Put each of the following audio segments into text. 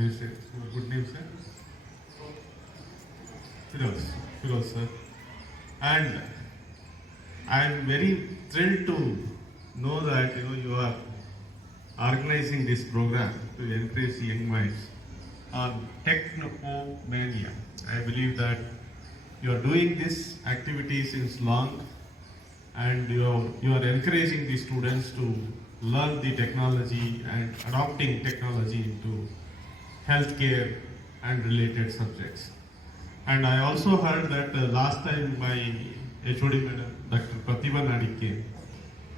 administrator. Good name, sir? Firoz, sir. And I am very thrilled to know that you are organizing this program to encourage young minds on Mania. I believe that you are doing this activity since long, and you are encouraging the students to learn the technology and adopting technology into healthcare and related subjects. And I also heard that last time my HOD madam, Dr. Pratibha Nadi came,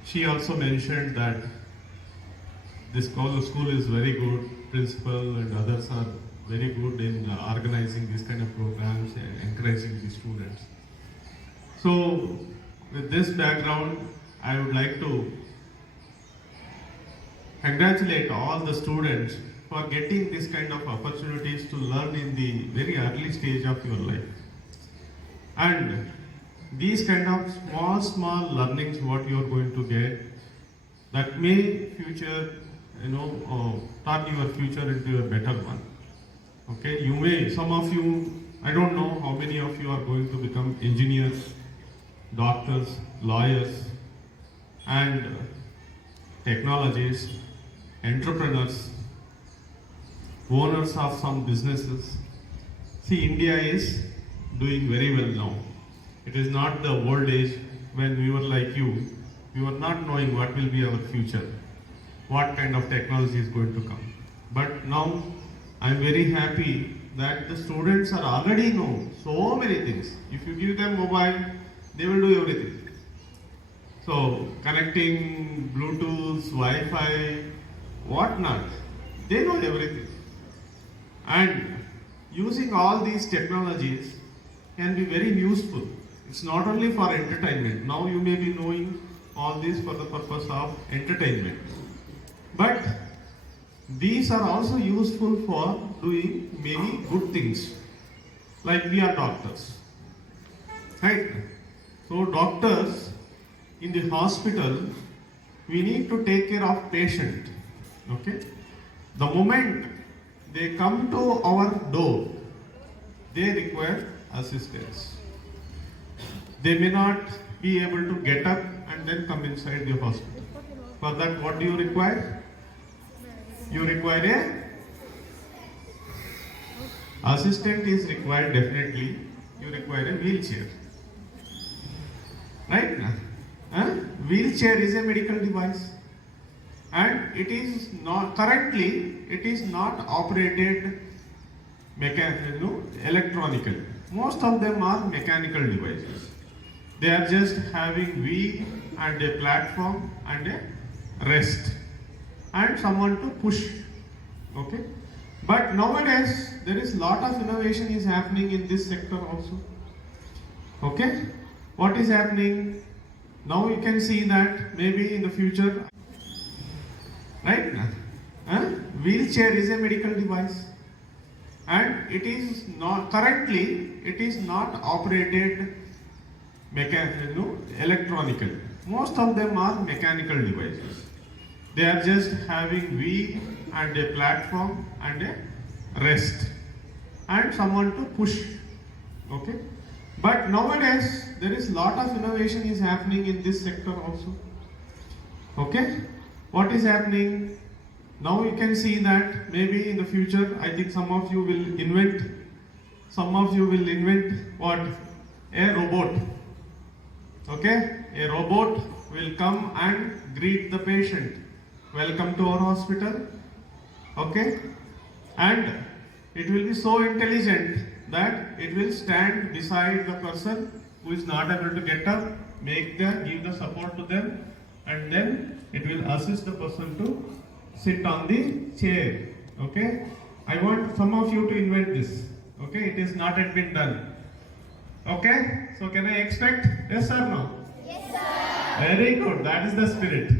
she also mentioned that this school is very good, principal and others are very good in organizing these kind of programs and encouraging the students. So with this background, I would like to congratulate all the students for getting this kind of opportunities to learn in the very early stage of your life. And these kind of small learnings what you are going to get, that may future, turn your future into a better one. Okay, you may, some of you, I don't know how many of you are going to become engineers, doctors, lawyers, and technologists, entrepreneurs, owners of some businesses. See, India is doing very well now. It is not the old age when we were like you. We were not knowing what will be our future, what kind of technology is going to come. But now I am very happy that the students are already know so many things. If you give them mobile, they will do everything. So connecting Bluetooth, Wi-Fi, whatnot, they know everything. And using all these technologies can be very useful. It's not only for entertainment. Now you may be knowing all this for the purpose of entertainment. But these are also useful for doing many good things. Like we are doctors. Right? So doctors in the hospital, we need to take care of patient. Okay? The moment they come to our door, they require assistance. They may not be able to get up and then come inside the hospital. For that, what do you require? You require a assistant is required definitely. You require a wheelchair. Right? Wheelchair is a medical device. And it is not, currently, it is not operated electronically. Most of them are mechanical devices. They are just having wheel and a platform and a rest and someone to push. Okay? But nowadays, there is lot of innovation is happening in this sector also. Okay? What is happening? Now you can see that maybe in the future, right? Wheelchair is a medical device. And it is not, currently, it is not operated electronically. Most of them are mechanical devices. They are just having wheel and a platform and a rest and someone to push. Okay? But nowadays, there is lot of innovation is happening in this sector also. Okay? What is happening? Now you can see that maybe in the future, I think some of you will invent what? A robot. Okay? A robot will come and greet the patient. Welcome to our hospital. Okay? And it will be so intelligent that it will stand beside the person who is not able to get up, give the support to them, and then it will assist the person to sit on the chair. Okay? I want some of you to invent this. Okay? It is not yet been done. Okay? So can I expect? Yes or no? Yes, sir. Very good. That is the spirit.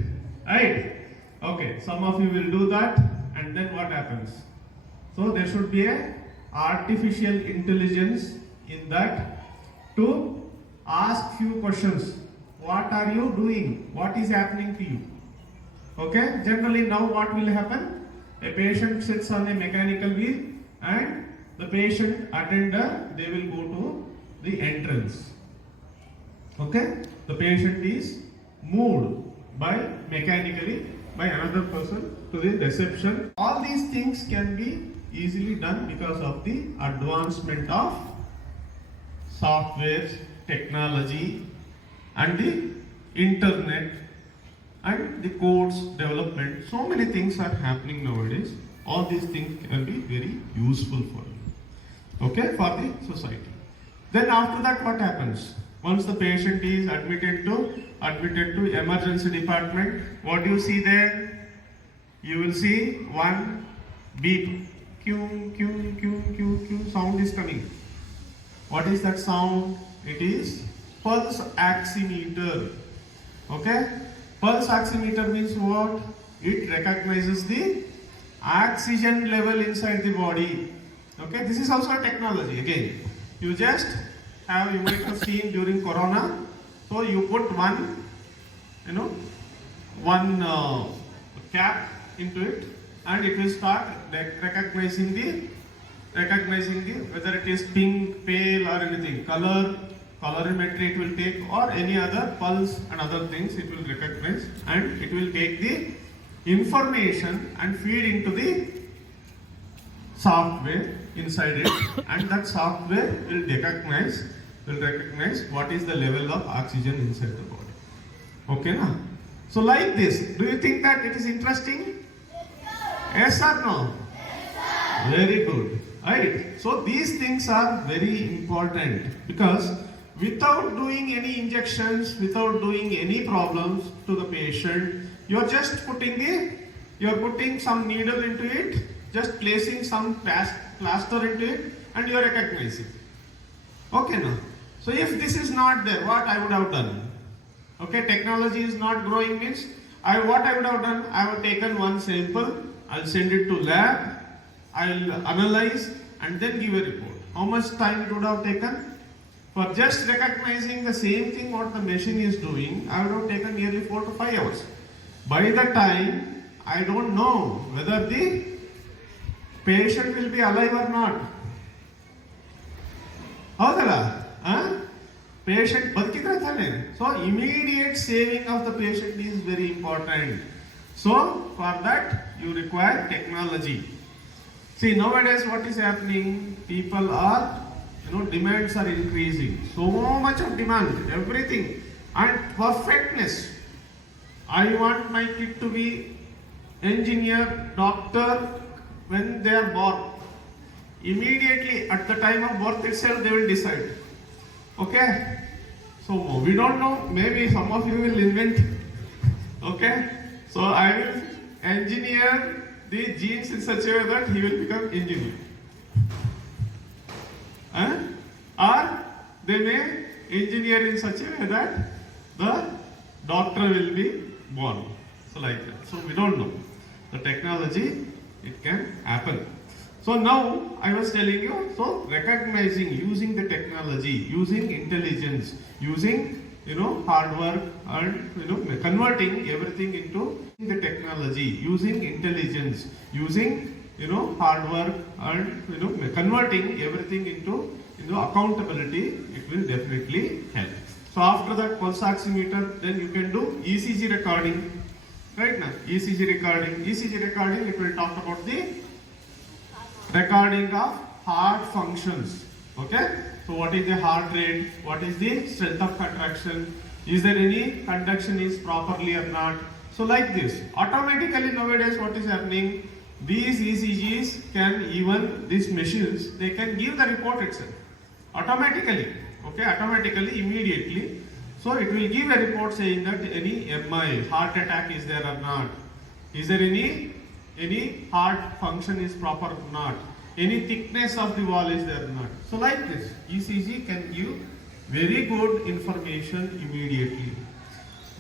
Right? Okay. Some of you will do that, and then what happens? So there should be a artificial intelligence in that to ask few questions. What are you doing? What is happening to you? Okay? Generally now what will happen? A patient sits on a mechanical wheel and the patient attender, they will go to the entrance. Okay? The patient is moved mechanically by another person to the reception. All these things can be easily done because of the advancement of software, technology and the internet and the codes development. So many things are happening nowadays. All these things can be very useful for you. Okay, for the society. Then after that, what happens? Once the patient is admitted to emergency department, what do you see there? You will see one beep. Q, Q, Q, Q, Q sound is coming. What is that sound? It is pulse oximeter. Okay? Pulse oximeter means what? It recognizes the oxygen level inside the body. Okay? This is also a technology. Again, you might have seen during Corona. So you put one cap into it, and it will start recognizing the whether it is pink, pale or anything, colorimetry it will take, or any other pulse and other things it will recognize, and it will take the information and feed into the software inside it, and that software will recognize what is the level of oxygen inside the body. Okay, na? So like this, do you think that it is interesting? Yes or no? Yes, sir. Very good. Right. So these things are very important, because without doing any injections, without doing any problems to the patient, you are just putting some needle into it, just placing some plaster into it, and you are recognizing. Okay, now. So if this is not there, what I would have done? Okay, technology is not growing means, what I would have done, I would have taken one sample, I'll send it to lab, I'll analyze and then give a report. How much time it would have taken? For just recognizing the same thing what the machine is doing, I would have taken nearly 4 to 5 hours. By the time, I don't know whether the patient will be alive or not. Howdala? Patient ಬದುಕಿದ್ರೆ ತಾನೆ. So immediate saving of the patient is very important. So for that you require technology. See, nowadays what is happening? People are, demands are increasing. So much of demand, everything, and perfectness. I want my kid to be engineer, doctor when they are born. Immediately at the time of birth itself they will decide. Okay? So we don't know, maybe some of you will invent. Okay? So I will engineer the genes in such a way that he will become engineer. Or they may engineer in such a way that the doctor will be born. So like that. So we don't know. The technology, it can happen. So now I was telling you, so recognizing, using the technology, using intelligence, using hard work, and converting everything into the technology, using intelligence, using hard work, and converting everything into accountability, it will definitely help. So after that pulse oximeter, then you can do ECG recording. Right now, ECG recording, it will talk about the recording of heart functions. Okay? So what is the heart rate? What is the strength of contraction? Is there any conduction is properly or not? So like this. Automatically nowadays what is happening? These ECGs can, even these machines, they can give the report itself. Automatically. Okay? Automatically, immediately. So it will give a report saying that any MI, heart attack is there or not? Is there any heart function is proper or not? Any thickness of the wall is there or not? So like this, ECG can give very good information immediately.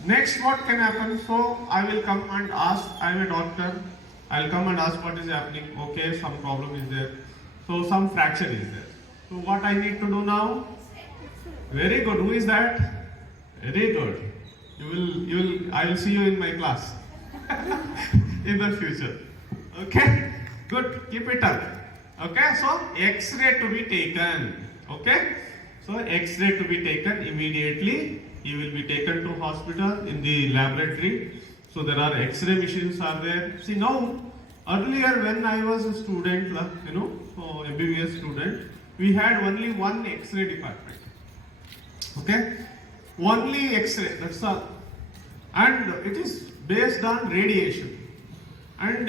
Next, what can happen? So I will come and ask, I am a doctor, I will come and ask what is happening. Okay, some problem is there. So some fracture is there. So what I need to do now? Very good. Who is that? Very good. I will see you in my class in the future. Okay, good, keep it up. Okay, so X-ray to be taken. Okay, so X-ray to be taken immediately. He will be taken to hospital in the laboratory. So there are X-ray machines are there. See now, earlier when I was a student, MBBS student, we had only one X-ray department. Okay, only X-ray. That's all, and it is based on radiation. And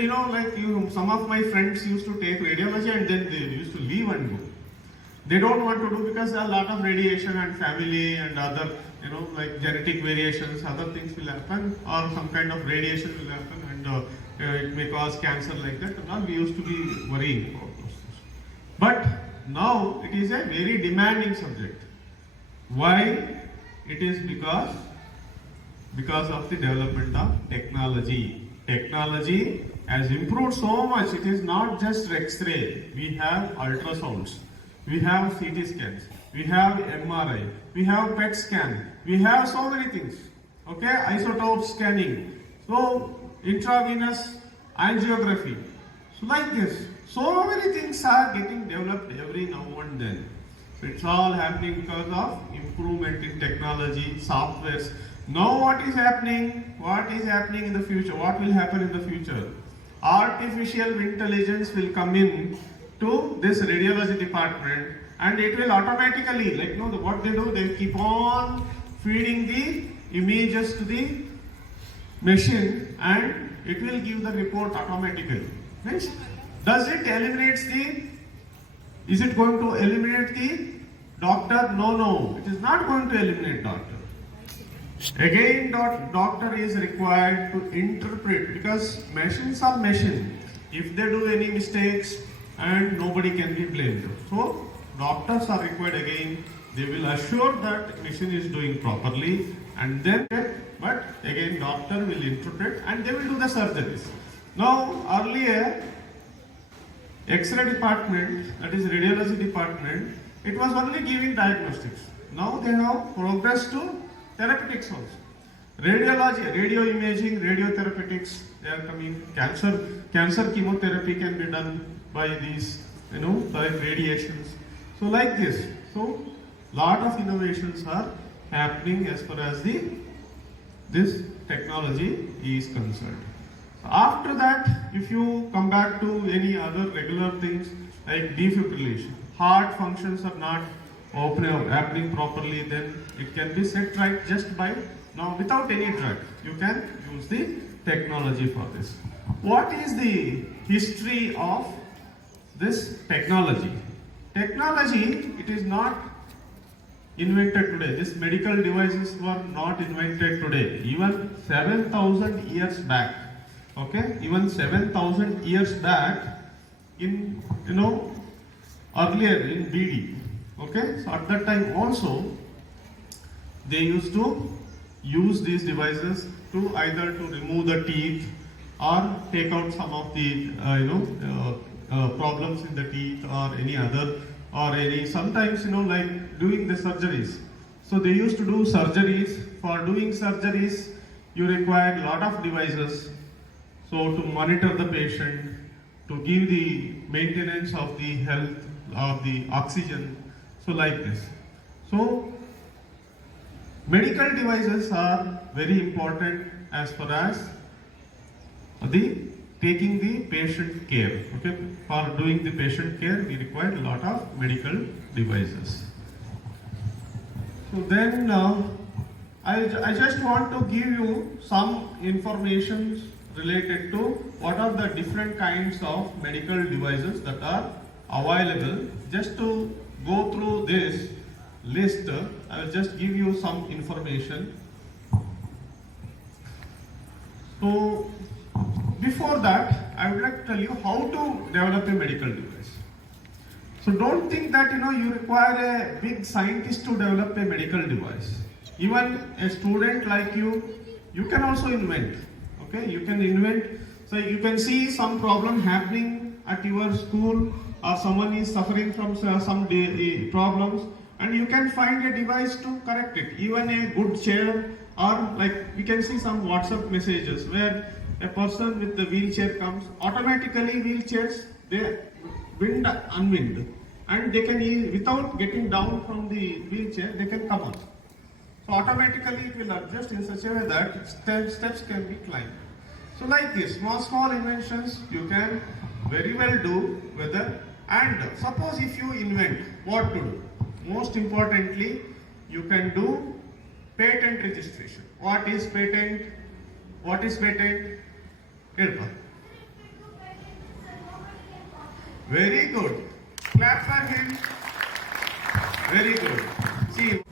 some of my friends used to take radiology and then they used to leave and go. They don't want to do because a lot of radiation and family and other, like genetic variations, other things will happen, or some kind of radiation will happen, and it may cause cancer like that. And now we used to be worrying about those things. But now it is a very demanding subject. Why? It is because of the development of technology. Technology has improved so much. It is not just X-ray. We have ultrasounds. We have CT scans. We have MRI. We have PET scan. We have so many things. Okay, isotope scanning. So intravenous angiography. So like this. So many things are getting developed every now and then. So it's all happening because of improvement in technology, softwares. Now what is happening? What is happening in the future? What will happen in the future? Artificial intelligence will come in to this radiology department, and it will automatically, what they do, they keep on feeding the images to the machine, and it will give the report automatically. Means, is it going to eliminate the doctor? No, it is not going to eliminate doctor. Again, doctor is required to interpret, because machines are machines. If they do any mistakes, and nobody can be blamed. So doctors are required again. They will assure that machine is doing properly, and then, but again doctor will interpret and they will do the surgeries. Now earlier, X-ray department, that is radiology department, it was only giving diagnostics. Now they have progressed to therapeutics also. Radiology, radio imaging, radiotherapeutics, they are coming. Cancer chemotherapy can be done by these, by radiations. So like this. So lot of innovations are happening as far as this technology is concerned. After that, if you come back to any other regular things like defibrillation, heart functions are not happening properly, then it can be set right just by, now without any drug. You can use the technology for this. What is the history of this technology? Technology, it is not invented today. These medical devices were not invented today. Even 7,000 years back. Okay, even 7,000 years back, in earlier in BD. Okay, so at that time also they used to use these devices to either to remove the teeth or take out some of the problems in the teeth or any other, or any sometimes like doing the surgeries. So they used to do surgeries. For doing surgeries, you require a lot of devices. So to monitor the patient, to give the maintenance of the health of the oxygen. So like this. So medical devices are very important as far as taking the patient care. Okay, for doing the patient care, we require a lot of medical devices. So then I just want to give you some information related to what are the different kinds of medical devices that are available. Just to go through this list, I will just give you some information. So before that, I would like to tell you how to develop a medical device. So don't think that you require a big scientist to develop a medical device. Even a student like you can also invent. Okay, you can invent. So you can see some problem happening at your school, or someone is suffering from some problems, and you can find a device to correct it. Even a good chair, or like we can see some WhatsApp messages where a person with the wheelchair comes, automatically wheelchairs, they wind unwind, and they can, without getting down from the wheelchair, they can come up. So automatically it will adjust in such a way that steps can be climbed. So like this, small inventions you can very well do, whether, and suppose if you invent, what to do? Most importantly, you can do patent registration. What is patent? What is patent? Help. Very good. Clap for him. Very good. See.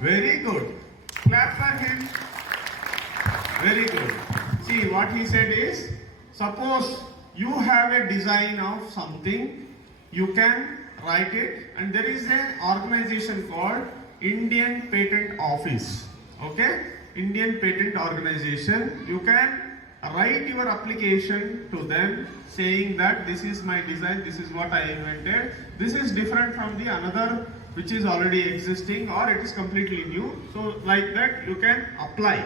Very good. Clap for him. Very good. See, what he said is, suppose you have a design of something, you can write it, and there is an organization called Indian Patent Office. Okay? Indian Patent Organization. You can write your application to them saying that this is my design, this is what I invented, this is different from the another which is already existing, or it is completely new. So like that you can apply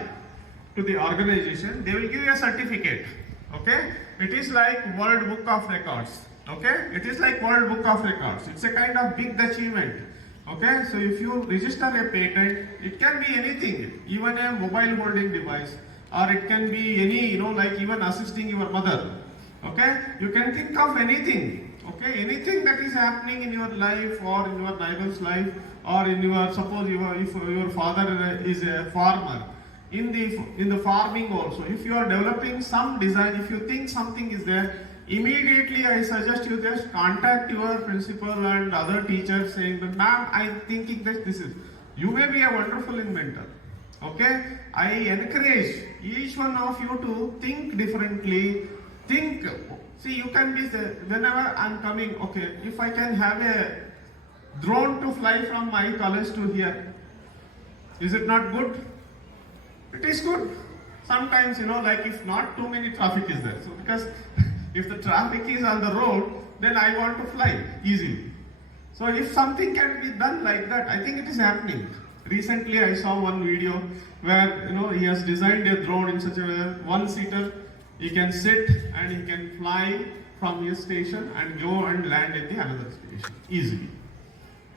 to the organization. They will give you a certificate. Okay? It is like World Book of Records. Okay? It is like World Book of Records. It's a kind of big achievement. Okay? So if you register a patent, it can be anything, even a mobile holding device, or it can be any, like even assisting your mother. Okay? You can think of anything. Okay? Anything that is happening in your life or in your neighbor's life, or in your, suppose if your father is a farmer, in the farming also, if you are developing some design, if you think something is there, immediately I suggest you just contact your principal and other teachers saying that, ma'am, I'm thinking that this is, you may be a wonderful inventor. Okay? I encourage each one of you to think differently. Think, see, you can be, whenever I'm coming, okay, if I can have a drone to fly from my college to here, is it not good? It is good. Sometimes, like if not too many traffic is there. So because if the traffic is on the road, then I want to fly easily. So if something can be done like that, I think it is happening. Recently I saw one video where, he has designed a drone in such a way, one-seater, he can sit and he can fly from his station and go and land in the another station easily.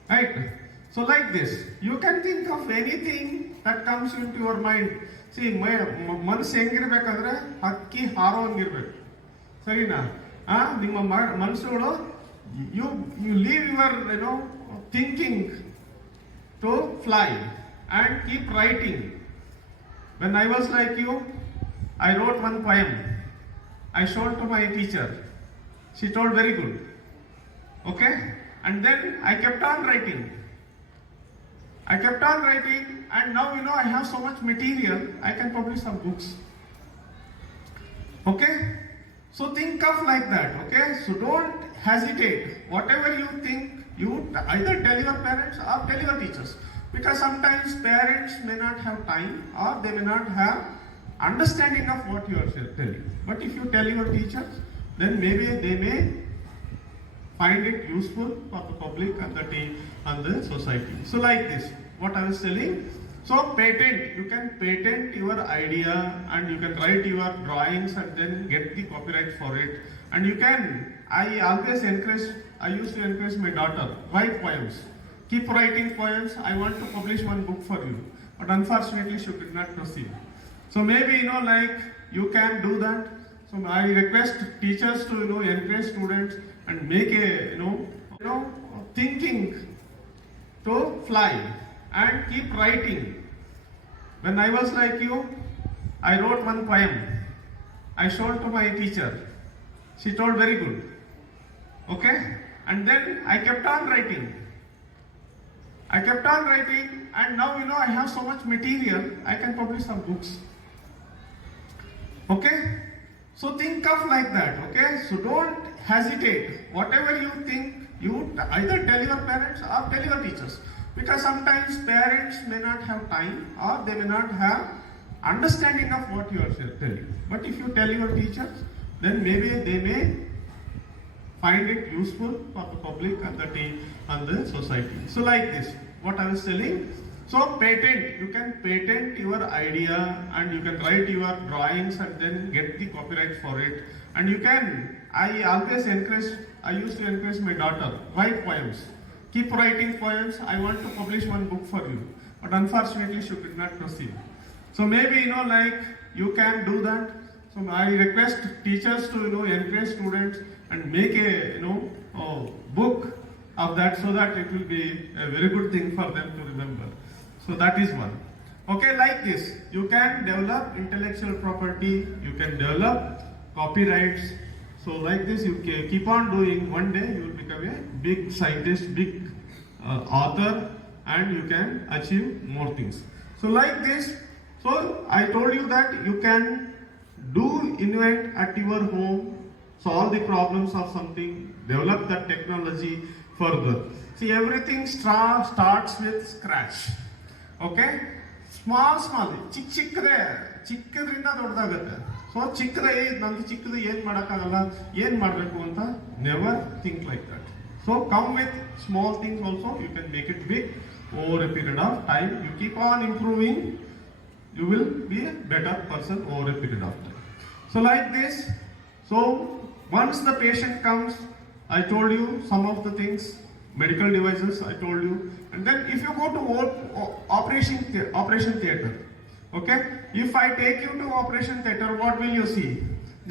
Right? So like this, you can think of anything that comes into your mind. See, ಮನಸ್ಸು ಹೆಂಗಿರ್ಬೇಕಂದ್ರೆ ಹಕ್ಕಿ ಹಾರೋ ಹಂಗಿರ್ಬೇಕು. ಸರಿನಾ? ನಿಮ್ಮ ಮನಸ್ಸುಗಳು, you leave your thinking to fly and keep writing. When I was like you, I wrote one poem. I showed to my teacher. She told very good. Okay? And then I kept on writing. And now I have so much material, I can publish some books. Okay? So think of like that. Okay? So don't hesitate. Whatever you think, you either tell your parents or tell your teachers. Because sometimes parents may not have time, or they may not have understanding of what you are telling. But if you tell your teachers, then maybe they may find it useful for the public and the team and the society. So like this, what I was telling. So patent, you can patent your idea and you can write your drawings and then get the copyright for it. And you can, I used to encourage my daughter, write poems. Keep writing poems. I want to publish one book for you. But unfortunately she did not proceed. So maybe, like you can do that. So I request teachers to, encourage students and make a, thinking to fly and keep writing. When I was like you, I wrote one poem. I showed to my teacher. She told very good. Okay? And then I kept on writing. And now, I have so much material, I can publish some books. Okay? So think of like that. Okay? So don't hesitate. Whatever you think, you either tell your parents or tell your teachers. Because sometimes parents may not have time, or they may not have understanding of what you are telling. But if you tell your teachers, then maybe they may find it useful for the public and the team and the society. So like this, what I was telling. So patent, you can patent your idea and you can write your drawings and then get the copyright for it. And you can, I used to encourage my daughter, write poems. Keep writing poems. I want to publish one book for you. But unfortunately she could not proceed. So maybe, like you can do that. So I request teachers to, encourage students and make a, book of that so that it will be a very good thing for them to remember. So that is one. Okay, like this, you can develop intellectual property, you can develop copyrights. So like this, you can keep on doing. One day you will become a big scientist, big author, and you can achieve more things. So like this, so I told you that you can invent at your home, solve the problems of something, develop that technology further. See, everything starts with scratch. Okay? Small, ಚಿಕ್ಕದ್ರಿಂದ ದೊಡ್ಡದಾಗುತ್ತೆ. So ನಂದು ಚಿಕ್ಕದು ಏನ್ ಮಾಡಕ್ಕಾಗಲ್ಲ, ಏನ್ ಮಾಡ್ಬೇಕು ಅಂತ never think like that. So come with small things also, you can make it big over a period of time. You keep on improving, you will be a better person over a period of time. So like this, so once the patient comes, I told you some of the things, medical devices I told you, and then if you go to operation theater, okay, if I take you to operation theater, what will you see?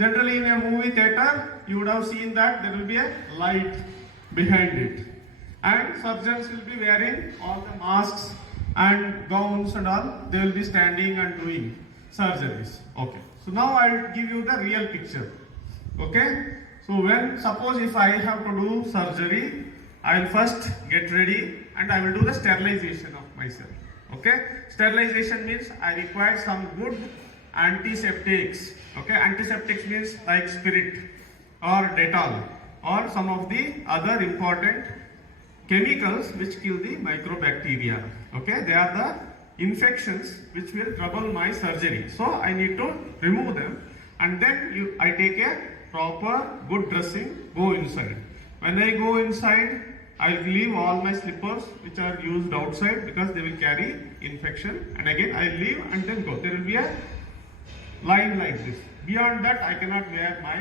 Generally in a movie theater, you would have seen that there will be a light behind it, and surgeons will be wearing all the masks and gowns and all. They will be standing and doing surgeries. Okay, so now I'll give you the real picture. Okay, so suppose if I have to do surgery, I will first get ready and I will do the sterilization of myself. Okay, sterilization means I require some good antiseptics. Okay, antiseptics means like spirit or Dettol or some of the other important chemicals which kill the microbacteria. Okay, they are the infections which will trouble my surgery. So I need to remove them, and then I take a proper good dressing, go inside. When I go inside, I will leave all my slippers which are used outside because they will carry infection, and again I leave and then go. There will be a line like this. Beyond that I cannot wear my